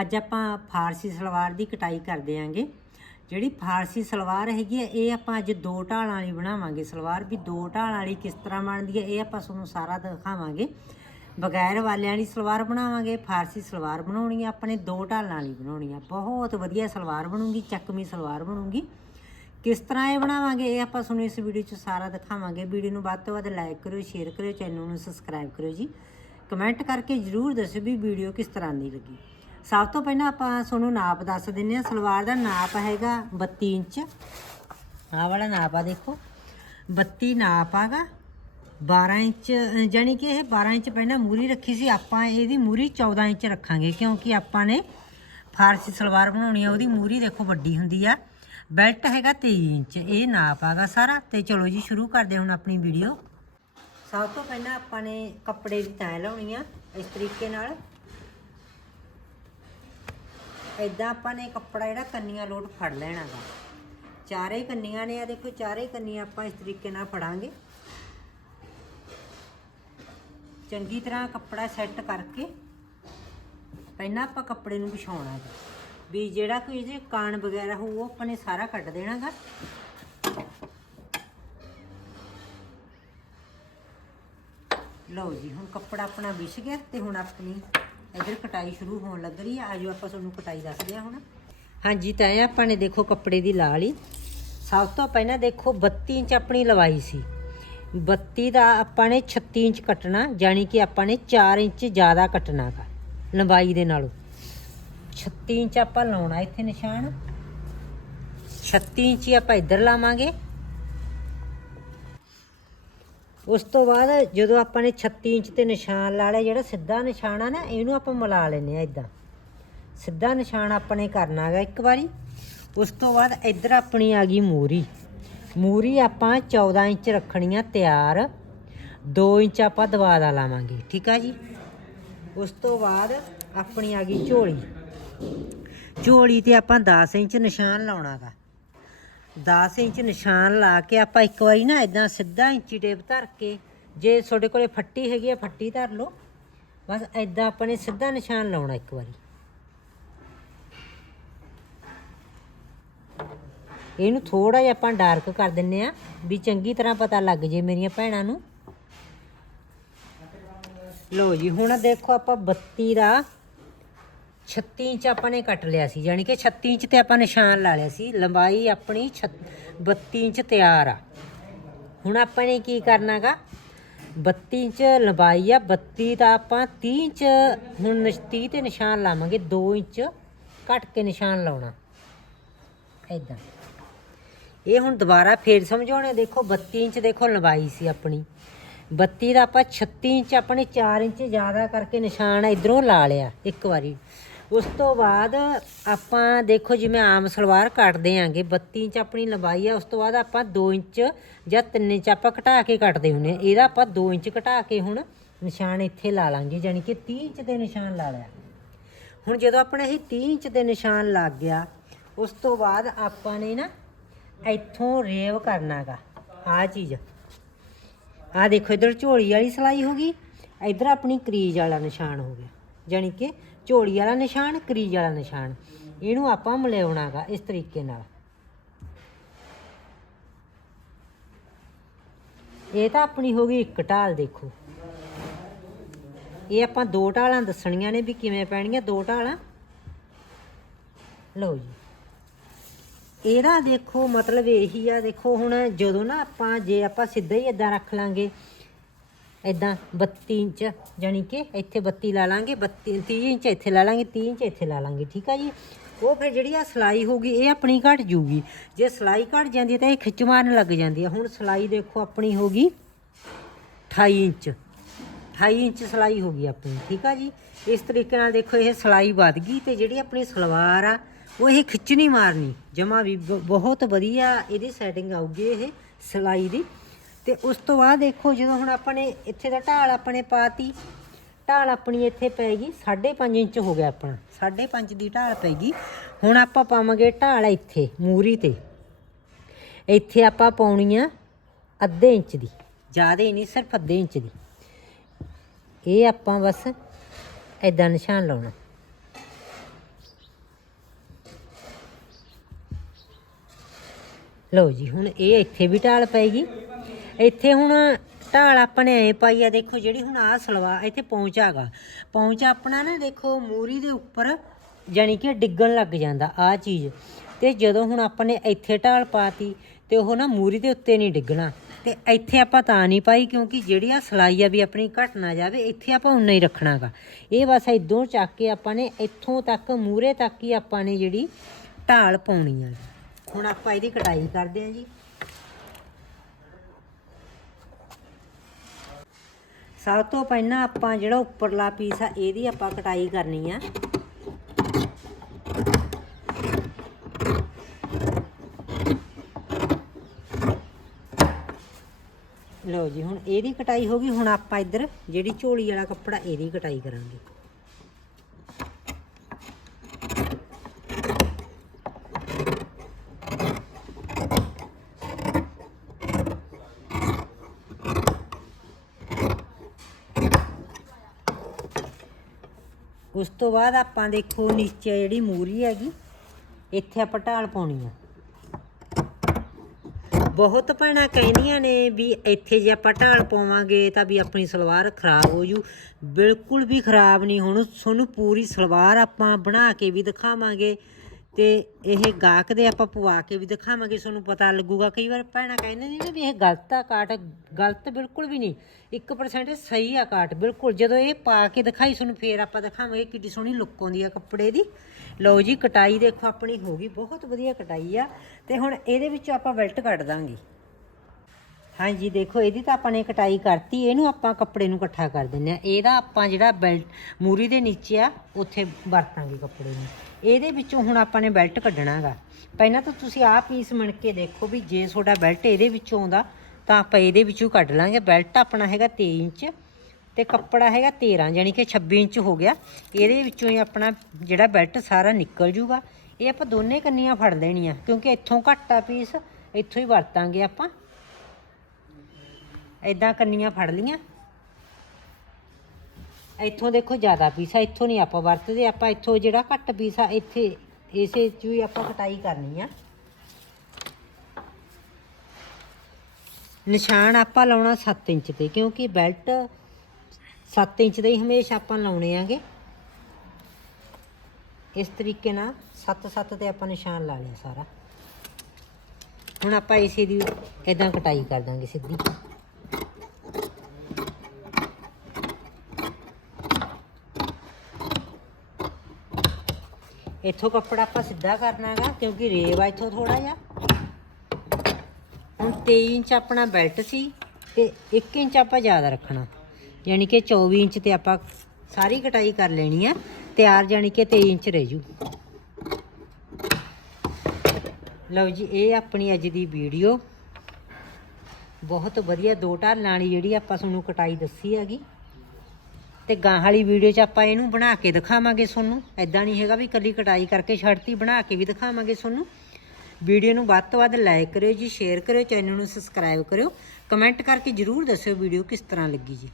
ਅੱਜ ਆਪਾਂ ਫਾਰਸੀ ਸਲਵਾਰ ਦੀ ਕਟਾਈ ਕਰਦੇ ਆਂਗੇ ਜਿਹੜੀ ਫਾਰਸੀ ਸਲਵਾਰ ਹੈਗੀ ਹੈ ਇਹ ਆਪਾਂ ਅੱਜ ਦੋ ਢਾਲਾਂ ਵਾਲੀ ਬਣਾਵਾਂਗੇ ਸਲਵਾਰ। ਵੀ ਦੋ ਢਾਲਾਂ ਵਾਲੀ ਕਿਸ ਤਰ੍ਹਾਂ ਬਣਦੀ ਹੈ ਇਹ ਆਪਾਂ ਤੁਹਾਨੂੰ ਸਾਰਾ ਦਿਖਾਵਾਂਗੇ। ਬਗੈਰ ਵਾਲਿਆਂ ਵਾਲੀ ਸਲਵਾਰ ਬਣਾਵਾਂਗੇ, ਫਾਰਸੀ ਸਲਵਾਰ ਬਣਾਉਣੀ ਹੈ ਆਪਣੇ, ਦੋ ਢਾਲਾਂ ਵਾਲੀ ਬਣਾਉਣੀ ਆ। ਬਹੁਤ ਵਧੀਆ ਸਲਵਾਰ ਬਣੂਗੀ ਚੱਕਮੀ ਸਲਵਾਰ ਬਣੂਗੀ। ਕਿਸ ਤਰ੍ਹਾਂ ਇਹ ਬਣਾਵਾਂਗੇ, ਇਹ ਆਪਾਂ ਤੁਹਾਨੂੰ ਇਸ ਵੀਡੀਓ 'ਚ ਸਾਰਾ ਦਿਖਾਵਾਂਗੇ। ਵੀਡੀਓ ਨੂੰ ਵੱਧ ਤੋਂ ਵੱਧ ਲਾਈਕ ਕਰਿਓ ਸ਼ੇਅਰ ਕਰਿਓ ਚੈਨਲ ਨੂੰ ਸਬਸਕ੍ਰਾਈਬ ਕਰਿਓ ਜੀ। ਕਮੈਂਟ ਕਰਕੇ ਜਰੂਰ ਦੱਸਿਓ ਵੀ ਵੀਡੀਓ ਕਿਸ ਤਰ੍ਹਾਂ ਦੀ ਲੱਗੀ। ਸਭ ਤੋਂ ਪਹਿਲਾਂ ਆਪਾਂ ਤੁਹਾਨੂੰ ਨਾਪ ਦੱਸ ਦਿੰਨੇ ਆ ਸਲਵਾਰ ਦਾ ਨਾਪ ਹੈਗਾ 32 ਇੰਚ। ਆਹ ਵਾਲਾ ਨਾਪ ਆ ਦੇਖੋ। 32 ਨਾਪ ਆਗਾ। 12 ਇੰਚ ਅ, ਜਾਣੀ ਕਿ ਇਹ 12 ਇੰਚ ਪਹਿਲਾਂ ਮੂਰੀ ਰੱਖੀ ਸੀ। ਆਪਾਂ ਇਹਦੀ ਮੂਰੀ 14 ਇੰਚ ਰੱਖਾਂਗੇ ਕਿਉਂਕਿ ਆਪਾਂ ਨੇ ਫਾਰਸੀ ਸਲਵਾਰ ਬਣਾਉਣੀ ਆ ਉਹਦੀ ਮੂਰੀ ਦੇਖੋ ਵੱਡੀ ਹੁੰਦੀ ਆ। ਬੈਲਟ ਹੈਗਾ 23 ਇੰਚ। ਇਹ ਨਾਪ ਆਗਾ ਸਾਰਾ। ਤੇ ਚਲੋ ਜੀ ਸ਼ੁਰੂ ਕਰਦੇ ਹੁਣ ਆਪਣੀ ਵੀਡੀਓ। ਸਭ ਤੋਂ ਪਹਿਲਾਂ ਆਪਾਂ ਨੇ ਕੱਪੜੇ ਦੀ ਤੈਅ ਲਾਉਣੀ ਆ ਇਸ ਤਰੀਕੇ ਨਾਲ। ਇਦਾਂ ਆਪਾਂ ਨੇ ਕੱਪੜਾ ਜਿਹੜਾ ਕੰਨੀਆਂ ਲੋਟ ਫੜ ਲੈਣਾ ਗਾ। ਚਾਰੇ ਕੰਨੀਆਂ ਨੇ ਆ ਦੇਖੋ ਚਾਰੇ ਕੰਨੀਆਂ ਆਪਾਂ ਇਸ ਤਰੀਕੇ ਨਾਲ ਫੜਾਂਗੇ। ਚੰਗੀ ਤਰ੍ਹਾਂ ਕੱਪੜਾ ਸੈੱਟ ਕਰਕੇ ਪਹਿਲਾਂ ਆਪਾਂ ਕੱਪੜੇ ਨੂੰ ਵਿਛਾਉਣਾ ਹੈ ਵੀ ਜਿਹੜਾ ਕੋਈ ਇਹਦੇ ਕਾਣ ਵਗੈਰਾ ਹੋਊ, ਉਹ ਆਪਾਂ ਨੇ ਸਾਰਾ ਕੱਢ ਦੇਣਾਗਾ ਲਓ ਜੀ, ਹੁਣ ਕੱਪੜਾ ਆਪਣਾ ਵਿਛ ਗਿਆ ਤੇ ਹੁਣ ਆਪਣੀ ਇਧਰ ਕਟਾਈ ਸ਼ੁਰੂ ਹੋਣ ਲੱਗ ਰਹੀ ਆ। ਆਜੋ ਆਪਾਂ ਤੁਹਾਨੂੰ ਕਟਾਈ ਦੱਸਦੇ ਹਾਂ ਹੁਣ। ਹਾਂਜੀ, ਤਾਂ ਇਹ ਆਪਾਂ ਨੇ ਦੇਖੋ ਕੱਪੜੇ ਦੀ ਲਾ ਲਈ ਸਭ ਤੋਂ ਪਹਿਲਾਂ ਦੇਖੋ 32 ਇੰਚ ਆਪਣੀ ਲਵਾਈ ਸੀ। 32 ਦਾ ਆਪਾਂ ਨੇ 36 ਇੰਚ ਕੱਟਣਾ ਜਾਨੀ ਕਿ ਆਪਾਂ ਨੇ 4 ਇੰਚ ਜ਼ਿਆਦਾ ਕੱਟਣਾ ਗਾ, ਲੰਬਾਈ ਦੇ ਨਾਲੋਂ। 36 ਇੰਚ ਆਪਾਂ ਲਾਉਣਾ ਇੱਥੇ ਨਿਸ਼ਾਨ। 36 ਇੰਚ ਹੀ ਆਪਾਂ ਇੱਧਰ ਲਾਵਾਂਗੇ। ਉਸ ਤੋਂ ਬਾਅਦ ਜਦੋਂ ਆਪਾਂ ਨੇ 36 ਇੰਚ ਤੇ ਨਿਸ਼ਾਨ ਲਾ ਲਿਆ, ਜਿਹੜਾ ਸਿੱਧਾ ਨਿਸ਼ਾਨ ਆ ਨਾ, ਇਹਨੂੰ ਆਪਾਂ ਮਿਲਾ ਲੈਨੇ ਆ ਇਦਾਂ। ਸਿੱਧਾ ਨਿਸ਼ਾਨ ਆਪਣੇ ਕਰਨਾ ਹੈਗਾ ਇੱਕ ਵਾਰੀ। ਉਸ ਤੋਂ ਬਾਅਦ ਇੱਧਰ ਆਪਣੀ ਆ ਗਈ ਮੂਰੀ। ਮੂਰੀ ਆਪਾਂ 14 ਇੰਚ ਰੱਖਣੀ ਆ ਤਿਆਰ। 2 ਇੰਚ ਆਪਾਂ ਦਵਾ ਦਾ ਲਾਵਾਂਗੇ, ਠੀਕ ਆ ਜੀ? ਉਸ ਤੋਂ ਬਾਅਦ ਆਪਣੀ ਆ ਗਈ ਝੋਲੀ। ਝੋਲੀ ਤੇ ਆਪਾਂ 10 ਇੰਚ ਨਿਸ਼ਾਨ ਲਾਉਣਾਗਾ 10 ਇੰਚ ਨਿਸ਼ਾਨ ਲਾ ਕੇ ਆਪਾਂ ਇੱਕ ਵਾਰੀ ਨਾ ਇਦਾਂ ਸਿੱਧਾ ਇੰਚੀ ਟੇਪ ਧਰ ਕੇ, ਜੇ ਤੁਹਾਡੇ ਕੋਲੇ ਫੱਟੀ ਹੈਗੀ ਆ, ਫੱਟੀ ਧਰ ਲਓ। ਬਸ ਇਦਾਂ ਆਪਾਂ ਨੇ ਸਿੱਧਾ ਨਿਸ਼ਾਨ ਲਾਉਣਾ ਇੱਕ ਵਾਰੀ। ਇਹਨੂੰ ਥੋੜਾ ਜਿਹਾ ਆਪਾਂ ਡਾਰਕ ਕਰ ਦਿੰਨੇ ਆ, ਵੀ ਚੰਗੀ ਤਰ੍ਹਾਂ ਪਤਾ ਲੱਗ ਜੇ ਮੇਰੀਆਂ ਭੈਣਾਂ ਨੂੰ। ਲਓ ਜੀ, ਹੁਣ ਦੇਖੋ ਆਪਾਂ 32 ਦਾ 36 ਇੰਚ ਆਪਾਂ ਨੇ ਕੱਟ ਲਿਆ ਸੀ ਯਾਨੀ ਕਿ 36 ਇੰਚ ਤੇ ਆਪਾਂ ਨਿਸ਼ਾਨ ਲਾ ਲਿਆ ਸੀ, ਲੰਬਾਈ ਆਪਣੀ 32 ਇੰਚ ਤਿਆਰ ਆ। ਹੁਣ ਆਪਾਂ ਨੇ ਕੀ ਕਰਨਾਗਾ? 32 ਇੰਚ ਲੰਬਾਈ ਆ 32 ਦਾ ਆਪਾਂ 30 ਇੰਚ, ਹੁਣ ਨਿਸ਼- 30 ਤੇ ਨਿਸ਼ਾਨ ਲਾਵਾਂਗੇ 2 ਇੰਚ ਕੱਟ ਕੇ ਨਿਸ਼ਾਨ ਲਾਉਣਾ। ਐਦਾਂ ਇਹ ਹੁਣ ਦੁਬਾਰਾ ਫੇਰ ਸਮਝਾਉਣੇ, ਦੇਖੋ 32 ਇੰਚ ਦੇਖੋ ਲੰਬਾਈ ਸੀ ਆਪਣੀ। 32 ਦਾ ਆਪਾਂ 36 ਇੰਚ, ਆਪਣੇ 4 ਇੰਚ ਜ਼ਿਆਦਾ ਕਰਕੇ ਨਿਸ਼ਾਨ ਇਧਰੋਂ ਲਾ ਲਿਆ, ਇੱਕ ਵਾਰੀ। ਉਸ ਤੋਂ ਬਾਅਦ ਆਪਾਂ ਦੇਖੋ ਜਿਵੇਂ ਆਮ ਸਲਵਾਰ ਕੱਟਦੇ ਆਂਗੇ 32 ਇੰਚ ਆਪਣੀ ਲੰਬਾਈ ਆ, ਉਸ ਤੋਂ ਬਾਅਦ ਆਪਾਂ 2 ਇੰਚ ਜਾਂ 3 ਇੰਚ ਆਪਾਂ ਘਟਾ ਕੇ ਕੱਟਦੇ ਹੁੰਨੇ ਆ। ਇਹਦਾ ਆਪਾਂ 2 ਇੰਚ ਘਟਾ ਕੇ ਹੁਣ ਨਿਸ਼ਾਨ ਇੱਥੇ ਲਾ ਲਾਂਗੇ ਯਾਨੀ ਕਿ 30 ਇੰਚ ਦੇ ਨਿਸ਼ਾਨ ਲਾ ਲਿਆ। ਹੁਣ ਜਦੋਂ ਆਪਣਾ ਇਹ 30 ਇੰਚ ਦੇ ਨਿਸ਼ਾਨ ਲੱਗ ਗਿਆ, ਉਸ ਤੋਂ ਬਾਅਦ ਆਪਾਂ ਨੇ ਨਾ ਇੱਥੋਂ ਰੇਵ ਕਰਨਾਗਾ ਆ ਚੀਜ਼। ਆ ਦੇਖੋ, ਇਧਰ ਝੋਲੀ ਵਾਲੀ ਸਲਾਈ ਹੋ ਗਈ, ਇਧਰ ਆਪਣੀ ਕਰੀਜ ਵਾਲਾ ਨਿਸ਼ਾਨ ਹੋ ਗਿਆ। ਯਾਨੀ ਕਿ ਝੋਲੀ ਵਾਲਾ ਨਿਸ਼ਾਨ, ਕਰੀਜ ਵਾਲਾ ਨਿਸ਼ਾਨ। ਇਹਨੂੰ ਆਪਾਂ ਮਿਲਾਉਣਾਗਾ ਇਸ ਤਰੀਕੇ ਨਾਲ। ਇਹ ਤਾਂ ਆਪਣੀ ਹੋ ਗਈ ਇੱਕ ਢਾਲ, ਦੇਖੋ। ਇਹ ਆਪਾਂ ਦੋ ਢਾਲਾਂ ਦੱਸਣੀਆਂ ਨੇ ਵੀ ਕਿਵੇਂ ਪੈਣੀਆਂ, ਦੋ ਢਾਲਾਂ। ਲਓ ਜੀ। ਇਹਦਾ ਦੇਖੋ ਮਤਲਬ ਇਹੀ ਆ, ਦੇਖੋ ਹੁਣ ਜਦੋਂ ਨਾ ਆਪਾਂ, ਜੇ ਆਪਾਂ ਸਿੱਧਾ ਹੀ ਇਦਾਂ ਰੱਖ ਲਾਂਗੇ ਇਦਾਂ 32 ਇੰਚ ਜਾਨੀ ਕਿ ਇੱਥੇ 32 ਲਾ ਲਾਂਗੇ 32 30 ਇੰਚ ਇੱਥੇ ਲਾ ਲਾਂਗੇ 30 ਇੰਚ ਇੱਥੇ ਲਾ ਲਾਂਗੇ, ਠੀਕ ਆ ਜੀ? ਉਹ ਫਿਰ ਜਿਹੜੀ ਆ ਸਲਾਈ ਹੋਗੀ ਇਹ ਆਪਣੀ ਘਟ ਜੂਗੀ ਜੇ ਸਲਾਈ ਘਟ ਜਾਂਦੀ ਹੈ ਤਾਂ ਇਹ ਖਿੱਚ ਮਾਰਨ ਲੱਗ ਜਾਂਦੀ ਹੈ। ਹੁਣ ਸਲਾਈ ਦੇਖੋ, ਆਪਣੀ ਹੋਗੀ 28 ਇੰਚ। 28 ਇੰਚ ਸਲਾਈ ਹੋ ਗਈ ਆਪਣੀ, ਠੀਕ ਆ ਜੀ? ਇਸ ਤਰੀਕੇ ਨਾਲ ਦੇਖੋ, ਇਹ ਸਲਾਈ ਵੱਧ ਗਈ ਤੇ ਜਿਹੜੀ ਆਪਣੀ ਸਲਵਾਰ ਆ, ਉਹ ਇਹ ਖਿੱਚ ਨਹੀਂ ਮਾਰਨੀ। ਜਮਾ ਵੀ ਬ- ਬਹੁਤ ਵਧੀਆ ਇਹਦੀ ਸੈਟਿੰਗ ਆਊਗੀ ਇਹ ਸਲਾਈ ਦੀ। ਤੇ ਉਸ ਤੋਂ ਬਾਅਦ ਦੇਖੋ ਜਦੋਂ ਹੁਣ ਆਪਾਂ ਨੇ ਇੱਥੇ ਦਾ ਢਾਲ ਆਪਣੇ ਪਾਤੀ, ਢਾਲ ਆਪਣੀ ਇੱਥੇ ਪੈਗੀ 5.5 ਇੰਚ ਹੋ ਗਿਆ ਆਪਣਾ 5.5 ਦੀ ਢਾਲ ਪੈਗੀ ਹੁਣ ਆਪਾਂ ਪਾਵਾਂਗੇ ਢਾਲ ਇੱਥੇ, ਮੂਰੀ ਤੇ। ਇੱਥੇ ਆਪਾਂ ਪਾਉਣੀ ਆ ਅੱਧੇ ਇੰਚ ਦੀ, ਜ਼ਿਆਦਾ ਹੀ ਨਹੀਂ, ਸਿਰਫ ਅੱਧੇ ਇੰਚ ਦੀ। ਇਹ ਆਪਾਂ ਬਸ ਐਦਾਂ ਨਿਸ਼ਾਨ ਲਾਉਣਾ। ਲਓ ਜੀ, ਹੁਣ ਇਹ ਇੱਥੇ ਵੀ ਢਾਲ ਪੈਗੀ ਇੱਥੇ ਹੁਣ ਢਾਲ ਆਪਾਂ ਨੇ ਐ ਪਾਈ ਆ, ਦੇਖੋ ਜਿਹੜੀ ਹੁਣ ਆ ਸਲਵਾ ਇੱਥੇ ਪਹੁੰਚਾਗਾ ਪਹੁੰਚ ਆਪਣਾ ਨਾ ਦੇਖੋ ਮੂਰੀ ਦੇ ਉੱਪਰ ਜਾਨੀ ਕਿ ਡਿੱਗਣ ਲੱਗ ਜਾਂਦਾ ਆ ਚੀਜ਼। ਤੇ ਜਦੋਂ ਹੁਣ ਆਪਾਂ ਨੇ ਇੱਥੇ ਢਾਲ ਪਾਤੀ ਤੇ ਉਹ ਨਾ ਮੂਰੀ ਦੇ ਉੱਤੇ ਨਹੀਂ ਡਿੱਗਣਾ। ਤੇ ਇੱਥੇ ਆਪਾਂ ਤਾਂ ਨਹੀਂ ਪਾਈ ਕਿਉਂਕਿ ਜਿਹੜੀ ਆ ਸਲਾਈ ਆ ਵੀ ਆਪਣੀ ਘਟ ਨਾ ਜਾਵੇ, ਇੱਥੇ ਆਪਾਂ ਉਨਾ ਹੀ ਰੱਖਣਾਗਾ। ਇਹ ਬਸ ਇਦੋਂ ਚੱਕ ਕੇ ਆਪਾਂ ਨੇ ਇੱਥੋਂ ਤੱਕ, ਮੂਰੇ ਤੱਕ ਹੀ ਆਪਾਂ ਨੇ ਜਿਹੜੀ ਢਾਲ ਪਾਉਣੀ ਆ। ਹੁਣ ਆਪਾਂ ਇਹਦੀ ਕਟਾਈ ਕਰਦੇ ਹਾਂ ਜੀ। ਸਭ ਤੋਂ ਪਹਿਲਾਂ ਆਪਾਂ ਜਿਹੜਾ ਉੱਪਰਲਾ ਪੀਸ ਆ, ਇਹਦੀ ਆਪਾਂ ਕਟਾਈ ਕਰਨੀ ਆ। ਲਓ ਜੀ, ਹੁਣ ਇਹਦੀ ਕਟਾਈ ਹੋ ਗਈ। ਹੁਣ ਆਪਾਂ ਇੱਧਰ ਜਿਹੜੀ ਝੋਲੀ ਵਾਲਾ ਕੱਪੜਾ, ਇਹਦੀ ਕਟਾਈ ਕਰਾਂਗੇ। ਉਸ ਤੋਂ ਬਾਅਦ ਆਪਾਂ ਦੇਖੋ ਨੀਚੇ ਜਿਹੜੀ ਮੂਰੀ ਹੈਗੀ, ਇੱਥੇ ਆਪਾਂ ਢਾਲ ਪਾਉਣੀ ਆ। ਬਹੁਤ ਭੈਣਾਂ ਕਹਿੰਦੀਆਂ ਨੇ ਵੀ ਇੱਥੇ ਜੇ ਆਪਾਂ ਢਾਲ ਪਾਵਾਂਗੇ ਤਾਂ ਵੀ ਆਪਣੀ ਸਲਵਾਰ ਖਰਾਬ ਹੋ ਜੂ। ਬਿਲਕੁਲ ਵੀ ਖਰਾਬ ਨਹੀਂ ਹੁਣ, ਤੁਹਾਨੂੰ ਪੂਰੀ ਸਲਵਾਰ ਆਪਾਂ ਬਣਾ ਕੇ ਵੀ ਦਿਖਾਵਾਂਗੇ। ਤੇ ਇਹ ਗਾਹਕ ਦੇ ਆਪਾਂ ਪਵਾ ਕੇ ਵੀ ਦਿਖਾਵਾਂਗੇ, ਤੁਹਾਨੂੰ ਪਤਾ ਲੱਗੂਗਾ। ਕਈ ਵਾਰ ਭੈਣਾਂ ਕਹਿੰਦੇ ਨੇ ਨਾ ਵੀ ਇਹ ਗਲਤ ਆ ਕਾਟ, ਗਲਤ ਬਿਲਕੁਲ ਵੀ ਨਹੀਂ। 1% ਸਹੀ ਆ ਕਾਟ, ਬਿਲਕੁਲ। ਜਦੋਂ ਇਹ ਪਾ ਕੇ ਦਿਖਾਈ, ਤੁਹਾਨੂੰ ਫੇਰ ਆਪਾਂ ਦਿਖਾਵਾਂਗੇ ਕਿੱਡੀ ਸੋਹਣੀ ਲੁੱਕ ਆਉਂਦੀ ਆ ਕੱਪੜੇ ਦੀ। ਲਓ ਜੀ, ਕਟਾਈ ਦੇਖੋ, ਆਪਣੀ ਹੋ ਗਈ, ਬਹੁਤ ਵਧੀਆ ਕਟਾਈ ਆ। ਤੇ ਹੁਣ ਇਹਦੇ ਵਿੱਚੋਂ ਆਪਾਂ ਬੈਲਟ ਕੱਢ ਦਾਂਗੇ। ਹਾਂਜੀ, ਦੇਖੋ, ਇਹਦੀ ਤਾਂ ਆਪਾਂ ਨੇ ਕਟਾਈ ਕਰਤੀ, ਇਹਨੂੰ ਆਪਾਂ ਕੱਪੜੇ ਨੂੰ ਇਕੱਠਾ ਕਰ ਦਿੰਨੇ ਆ ਇਹਦਾ ਆਪਾਂ ਜਿਹੜਾ ਬੈਲਟ, ਮੂਰੀ ਦੇ ਨੀਚੇ ਆ, ਉੱਥੇ ਵਰਤਾਂਗੇ ਕੱਪੜੇ ਨੂੰ। ਇਹਦੇ ਵਿੱਚੋਂ ਹੁਣ ਆਪਾਂ ਨੇ ਬੈਲਟ ਕੱਢਣਾਗਾ ਪਹਿਲਾਂ ਤਾਂ ਤੁਸੀਂ ਆਹ ਪੀਸ ਮਣ ਕੇ ਦੇਖੋ ਵੀ ਜੇ ਤੁਹਾਡਾ ਬੈਲਟ ਇਹਦੇ ਵਿੱਚੋਂ ਆਉਂਦਾ, ਤਾਂ ਆਪਾਂ ਇਹਦੇ ਵਿੱਚੋਂ ਕੱਢ ਲਾਂਗੇ। ਬੈਲਟ ਆਪਣਾ ਹੈਗਾ 23 ਇੰਚ ਤੇ ਕੱਪੜਾ ਹੈਗਾ 13 ਯਾਨੀ ਕਿ 26 ਇੰਚ ਹੋ ਗਿਆ। ਇਹਦੇ ਵਿੱਚੋਂ ਹੀ ਆਪਣਾ ਜਿਹੜਾ ਬੈਲਟ ਸਾਰਾ ਨਿਕਲ ਜੂਗਾ। ਇਹ ਆਪਾਂ ਦੋਨੇ ਕੰਨੀਆਂ ਫੜ ਲੈਣੀਆਂ, ਕਿਉਂਕਿ ਇੱਥੋਂ ਘੱਟ ਆ ਪੀਸ ਇੱਥੋਂ ਹੀ ਵਰਤਾਂਗੇ ਆਪਾਂ। ਇਦਾਂ ਕੰਨੀਆਂ ਫੜ ਲੀਆਂ ਇੱਥੋਂ ਦੇਖੋ ਜ਼ਿਆਦਾ ਪੀਸਾ ਇੱਥੋਂ ਨਹੀਂ ਆਪਾਂ ਵਰਤਦੇ, ਆਪਾਂ ਇੱਥੋਂ ਜਿਹੜਾ ਘੱਟ ਪੀਸਾ ਇੱਥੇ ਇਸੇ ਚ ਹੀ ਆਪਾਂ ਕਟਾਈ ਕਰਨੀ ਆ। ਨਿਸ਼ਾਨ ਆਪਾਂ ਲਾਉਣਾ 7 ਇੰਚ ਤੇ, ਕਿਉਂਕਿ ਬੈਲਟ 7 ਇੰਚ ਦੇ ਹੀ ਹਮੇਸ਼ਾ ਆਪਾਂ ਲਾਉਣੇ ਆਗੇ। ਇਸ ਤਰੀਕੇ ਨਾਲ 7-7 ਤੇ ਆਪਾਂ ਨਿਸ਼ਾਨ ਲਾ ਲਿਆ ਸਾਰਾ। ਹੁਣ ਆਪਾਂ ਇਸੇ ਦੀ ਇਦਾਂ ਕਟਾਈ ਕਰ ਦਾਂਗੇ ਸਿੱਧੀ। ਇੱਥੋਂ ਕੱਪੜਾ ਆਪਾਂ ਸਿੱਧਾ ਕਰਨਾ ਹੈਗਾ, ਕਿਉਂਕਿ ਰੇਵ ਆ ਇੱਥੋਂ ਥੋੜਾ ਜਿਹਾ। ਹੁਣ 23 ਇੰਚ ਆਪਣਾ ਬੈਲਟ ਸੀ ਤੇ 1 ਇੰਚ ਆਪਾਂ ਜ਼ਿਆਦਾ ਰੱਖਣਾ। ਯਾਨੀ ਕਿ 24 ਇੰਚ ਤੇ ਆਪਾਂ ਸਾਰੀ ਕਟਾਈ ਕਰ ਲੈਣੀ ਆ, ਤਿਆਰ ਯਾਨੀ ਕਿ 23 ਇੰਚ ਰਹਿ ਜੂ। ਲਓ ਜੀ, ਇਹ ਆਪਣੀ ਅੱਜ ਦੀ ਵੀਡੀਓ। ਬਹੁਤ ਵਧੀਆ ਦੋ ਢਾਲਾਂ ਵਾਲੀ ਜਿਹੜੀ ਆਪਾਂ ਤੁਹਾਨੂੰ ਕਟਾਈ ਦੱਸੀ ਹੈਗੀ। ਤੇ ਗਾਂ ਵਾਲੀ ਵੀਡੀਓ 'ਚ ਆਪਾਂ ਇਹਨੂੰ ਬਣਾ ਕੇ ਦਿਖਾਵਾਂਗੇ ਤੁਹਾਨੂੰ ਐਦਾਂ ਨਹੀਂ ਹੈਗਾ ਵੀ ਕੱਲੀ ਕਟਾਈ ਕਰਕੇ ਛੱਡਤੀ, ਬਣਾ ਕੇ ਵੀ ਦਿਖਾਵਾਂਗੇ ਤੁਹਾਨੂੰ ਵੀਡੀਓ ਨੂੰ ਵੱਧ ਤੋਂ ਵੱਧ ਲਾਈਕ ਕਰਿਓ ਜੀ ਸ਼ੇਅਰ ਕਰਿਓ ਚੈਨਲ ਨੂੰ ਸਬਸਕ੍ਰਾਈਬ ਕਰਿਓ। ਕਮੈਂਟ ਕਰਕੇ ਜਰੂਰ ਦੱਸਿਓ ਵੀਡੀਓ ਕਿਸ ਤਰ੍ਹਾਂ ਲੱਗੀ ਜੀ।